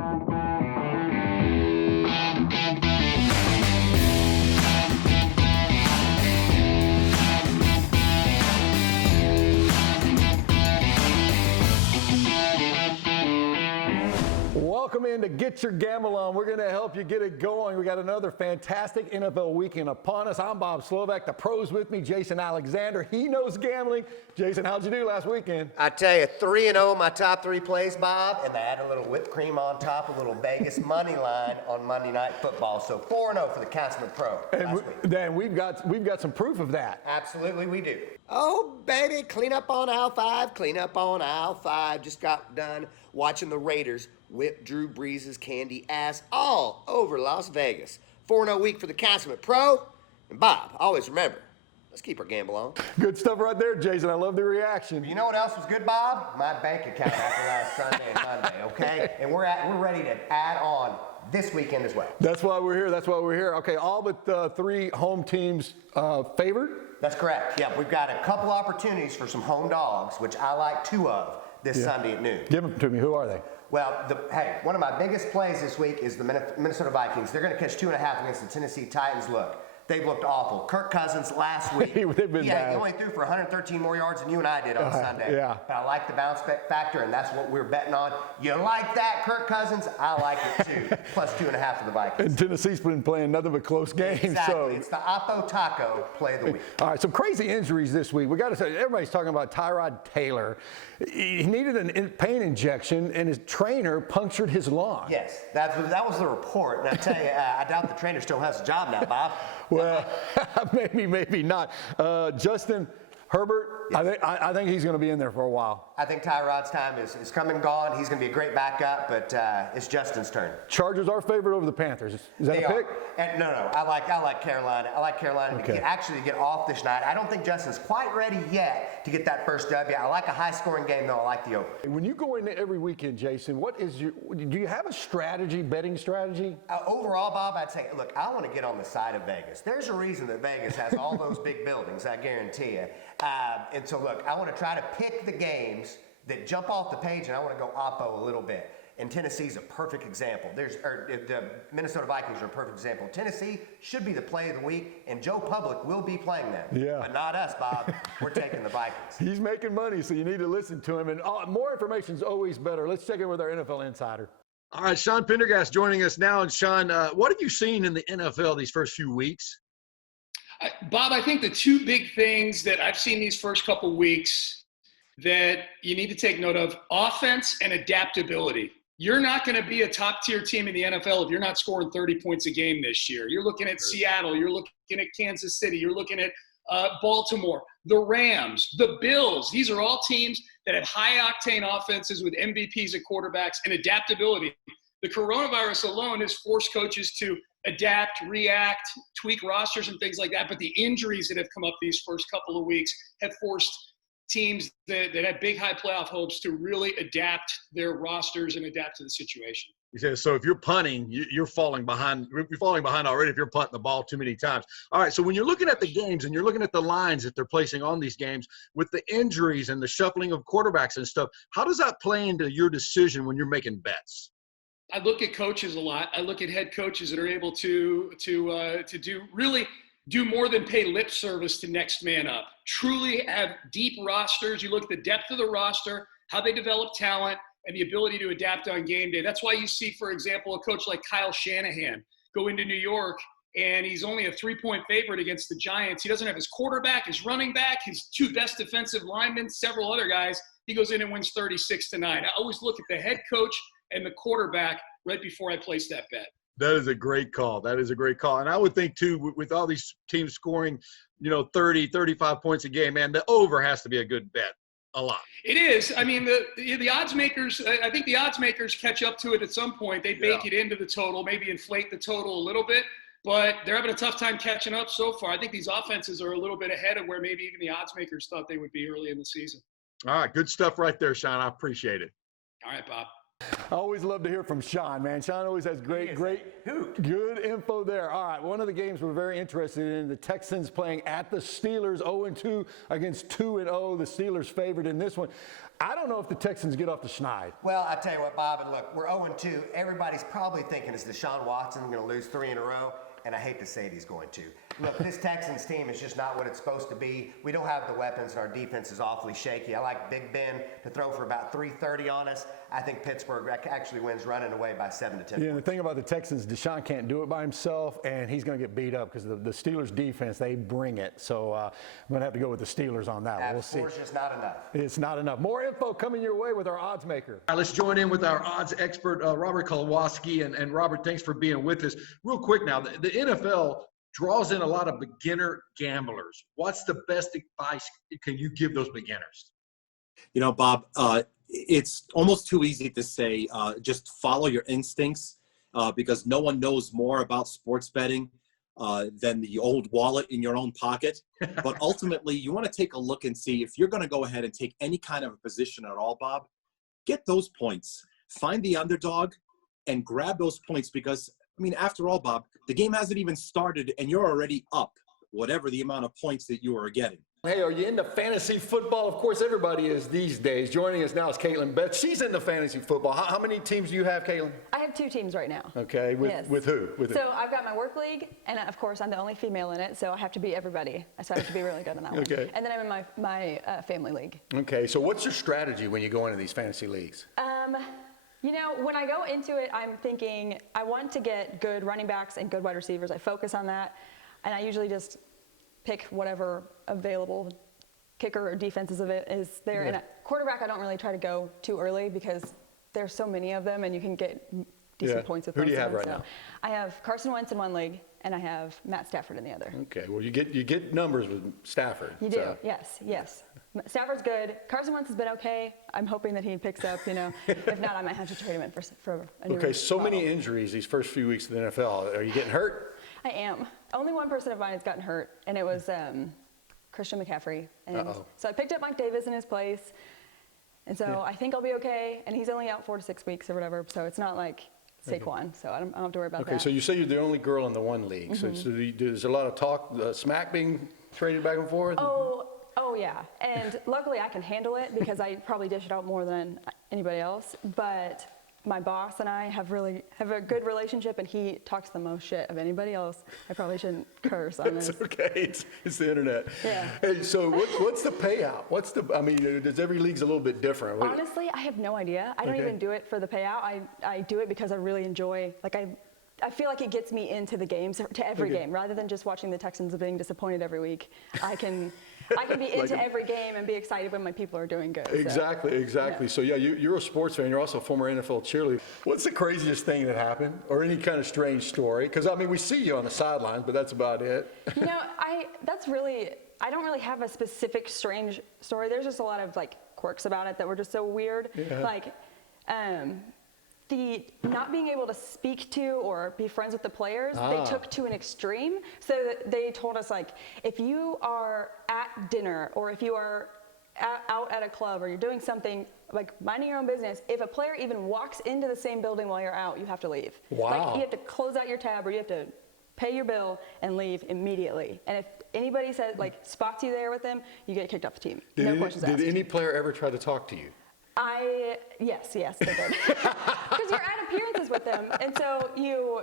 Welcome in to Get Your Gamble On. We're going to help you get it going. We got another fantastic NFL weekend upon us. I'm Bob Slovak. The pros with me, Jason Alexander. He knows gambling. Jason, how'd you do last weekend? I tell you, 3-0 my top three plays, Bob, and I add a little whipped cream on top, a little Vegas money line on Monday Night Football. So 4-0 for the Consummate Pro last week. Then we've got some proof of that. Absolutely, we do. Oh, baby, clean up on aisle 5, clean up on aisle 5. Just got done watching the Raiders whip Drew Brees' candy ass all over Las Vegas. 4-0 week for the Consummate Pro. And Bob, always remember, let's keep our gamble on. Good stuff right there, Jason. I love the reaction. You know what else was good, Bob? My bank account after last Sunday and Monday, okay? And we're ready to add on this weekend as well. That's why we're here. Okay, all but 3 home teams favored? That's correct. Yeah, we've got a couple opportunities for some home dogs, which I like 2 of this Sunday at noon. Give them to me. Who are they? Well, one of my biggest plays this week is the Minnesota Vikings. They're going to catch 2.5 against the Tennessee Titans. Look, they've looked awful. Kirk Cousins last week, They've been bad. He only threw for 113 more yards than you and I did on Sunday. Yeah. But I like the bounce factor, and that's what we're betting on. You like that, Kirk Cousins? I like it too. Plus 2.5 for the Vikings. And Tennessee's been playing nothing but close games. Exactly. So. It's the Oppo Taco play of the week. All right, some crazy injuries this week. We got to say, everybody's talking about Tyrod Taylor. He needed a pain injection, and his trainer punctured his lung. Yes, that was the report. And I tell you, I doubt the trainer still has a job now, Bob. Well, maybe not. Justin Herbert, yes. I think he's going to be in there for a while. I think Tyrod's time is come and gone. He's going to be a great backup, but it's Justin's turn. Chargers are favored over the Panthers. Is that a pick? No. I like Carolina. I like Carolina to get off this night. I don't think Justin's quite ready yet to get that first W. I like a high-scoring game, though. I like the over. When you go into every weekend, Jason, do you have a betting strategy? Overall, Bob, I'd say, look, I want to get on the side of Vegas. There's a reason that Vegas has all those big buildings, I guarantee you. And so, look, I want to try to pick the games that jump off the page, and I want to go Oppo a little bit. And Tennessee's a perfect example. The Minnesota Vikings are a perfect example. Tennessee should be the play of the week, and Joe Public will be playing them. Yeah. But not us, Bob. We're taking the Vikings. He's making money, so you need to listen to him. And more information is always better. Let's check in with our NFL insider. All right, Sean Pendergast joining us now. And Sean, what have you seen in the NFL these first few weeks? Bob, I think the 2 big things that I've seen these first couple weeks that you need to take note of, offense and adaptability. You're not going to be a top-tier team in the NFL if you're not scoring 30 points a game this year. You're looking at Seattle. You're looking at Kansas City. You're looking at Baltimore, the Rams, the Bills. These are all teams that have high-octane offenses with MVPs at quarterbacks and adaptability. The coronavirus alone has forced coaches to adapt, react, tweak rosters and things like that. But the injuries that have come up these first couple of weeks have forced teams that had big, high playoff hopes to really adapt their rosters and adapt to the situation. So if you're punting, you're falling behind. You're falling behind already if you're punting the ball too many times. All right, so when you're looking at the games and you're looking at the lines that they're placing on these games with the injuries and the shuffling of quarterbacks and stuff, how does that play into your decision when you're making bets? I look at coaches a lot. I look at head coaches that are able to do more than pay lip service to next man up. Truly have deep rosters. You look at the depth of the roster, how they develop talent, and the ability to adapt on game day. That's why you see, for example, a coach like Kyle Shanahan go into New York, and he's only a 3-point favorite against the Giants. He doesn't have his quarterback, his running back, his 2 best defensive linemen, several other guys. He goes in and wins 36-9. I always look at the head coach and the quarterback right before I place that bet. That is a great call. And I would think, too, with all these teams scoring, 30, 35 points a game, man, the over has to be a good bet. A lot. It is. I mean, the odds makers, I think the odds makers catch up to it at some point. They bake it into the total, maybe inflate the total a little bit, but they're having a tough time catching up so far. I think these offenses are a little bit ahead of where maybe even the odds makers thought they would be early in the season. All right. Good stuff right there, Sean. I appreciate it. All right, Bob. I always love to hear from Sean, man. Sean always has great good info there. All right, one of the games we're very interested in, the Texans playing at the Steelers, 0-2 against 2-0. The Steelers favored in this one. I don't know if the Texans get off the schneid. Well, I tell you what, Bob, and look, we're 0-2. Everybody's probably thinking, is Deshaun Watson going to lose 3 in a row? And I hate to say it, he's going to. Look, this Texans team is just not what it's supposed to be. We don't have the weapons, and our defense is awfully shaky. I like Big Ben to throw for about 330 on us. I think Pittsburgh actually wins running away by 7 to 10. Yeah, and the thing about the Texans, Deshaun can't do it by himself, and he's going to get beat up because the Steelers' defense, they bring it. So I'm going to have to go with the Steelers on that one. We'll see. It's just not enough. It's not enough. More info coming your way with our odds maker. All right, let's join in with our odds expert, Robert Kowalski. And Robert, thanks for being with us. Real quick now, the NFL draws in a lot of beginner gamblers. What's the best advice can you give those beginners? You know, Bob, it's almost too easy to say just follow your instincts because no one knows more about sports betting than the old wallet in your own pocket. But ultimately, you want to take a look and see if you're going to go ahead and take any kind of a position at all, Bob, get those points. Find the underdog and grab those points because, I mean, after all, Bob, the game hasn't even started and you're already up, whatever the amount of points that you are getting. Hey, are you into fantasy football? Of course, everybody is these days. Joining us now is Caitlin Beth. She's into fantasy football. How many teams do you have, Caitlin? I have 2 teams right now. Okay, with who? So I've got my work league, and of course I'm the only female in it, so I have to beat everybody. So I have to be really good in that one. Okay. And then I'm in my family league. Okay, so what's your strategy when you go into these fantasy leagues? You know, when I go into it, I'm thinking I want to get good running backs and good wide receivers. I focus on that, and I usually just pick whatever available kicker or defenses of it is there. Yeah. And at quarterback, I don't really try to go too early because there's so many of them, and you can get decent points with Who do you most have of them. right now? I have Carson Wentz in one league, and I have Matt Stafford in the other. Okay, well, you get numbers with Stafford. You do, yes. Stafford's good. Carson Wentz has been okay. I'm hoping that he picks up, you know. If not, I might have to trade him in for a new Okay, so model. many injuries these first few weeks of the NFL. Are you getting hurt? I am. Only one person of mine has gotten hurt, and it was Christian McCaffrey. And so I picked up Mike Davis in his place, and so I think I'll be okay. And he's only out 4 to 6 weeks or whatever, so it's not like Saquon, so I don't have to worry about that. Okay, so you say you're the only girl in the one league. So there's a lot of talk, smack being traded back and forth? Oh yeah, and luckily I can handle it because I probably dish it out more than anybody else. But my boss and I have a good relationship, and he talks the most shit of anybody else. I probably shouldn't curse on this. It's okay. It's the internet. Yeah. Hey, so what's the payout? Does every league's a little bit different? Honestly, I have no idea. I don't even do it for the payout. I do it because I really enjoy, I feel like it gets me into the games, to every game, rather than just watching the Texans being disappointed every week. I can be into every game and be excited when my people are doing good. Exactly. Yeah. So yeah, you're a sports fan. You're also a former NFL cheerleader. What's the craziest thing that happened, or any kind of strange story? Because I mean, we see you on the sidelines, but that's about it. You know, I don't really have a specific strange story. There's just a lot of quirks about it that were just so weird. Yeah. The not being able to speak to or be friends with the players, they took to an extreme. So they told us, if you are at dinner or if you are out at a club or you're doing something, minding your own business, if a player even walks into the same building while you're out, you have to leave. Wow. You have to close out your tab or you have to pay your bill and leave immediately. And if anybody says, spots you there with them, you get kicked off the team. No questions asked. Did any player ever try to talk to you? Yes, they did. Because you're at appearances with them, and so you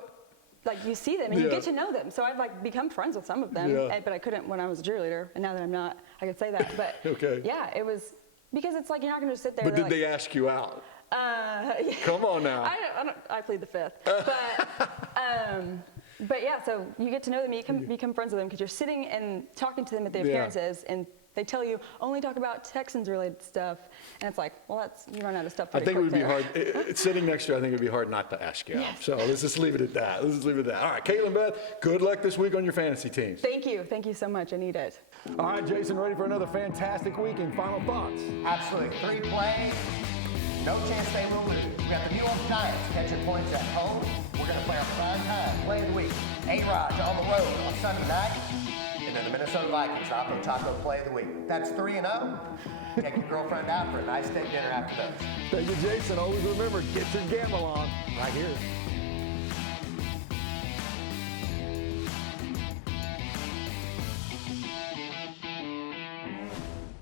see them and you get to know them. So I've become friends with some of them, but I couldn't when I was a cheerleader, and now that I'm not, I could say that. But Okay. yeah, it was because it's you're not going to just sit there. But did they ask you out? Come on now. I plead the fifth, but yeah. So you get to know them, you can become friends with them because you're sitting and talking to them at the appearances, and they tell you only talk about Texans-related stuff, and it's you run out of stuff. I think it would be there. hard. Sitting next to you, I think it would be hard not to ask you out. Yes. So let's just leave it at that. All right, Caitlin Beth, good luck this week on your fantasy teams. Thank you so much. I need it. All right, Jason, ready for another fantastic weekend. Final thoughts? Absolutely. 3 plays. No chance they will lose. We got the New York Giants catching points at home. We're going to play our prime time play of the week. A-Rod on the road on Sunday night. and then the Minnesota Vikings, Oppo Taco Play of the Week. That's 3-0. Take your girlfriend out for a nice steak dinner after those. Thank you, Jason. Always remember, get your gamble on right here.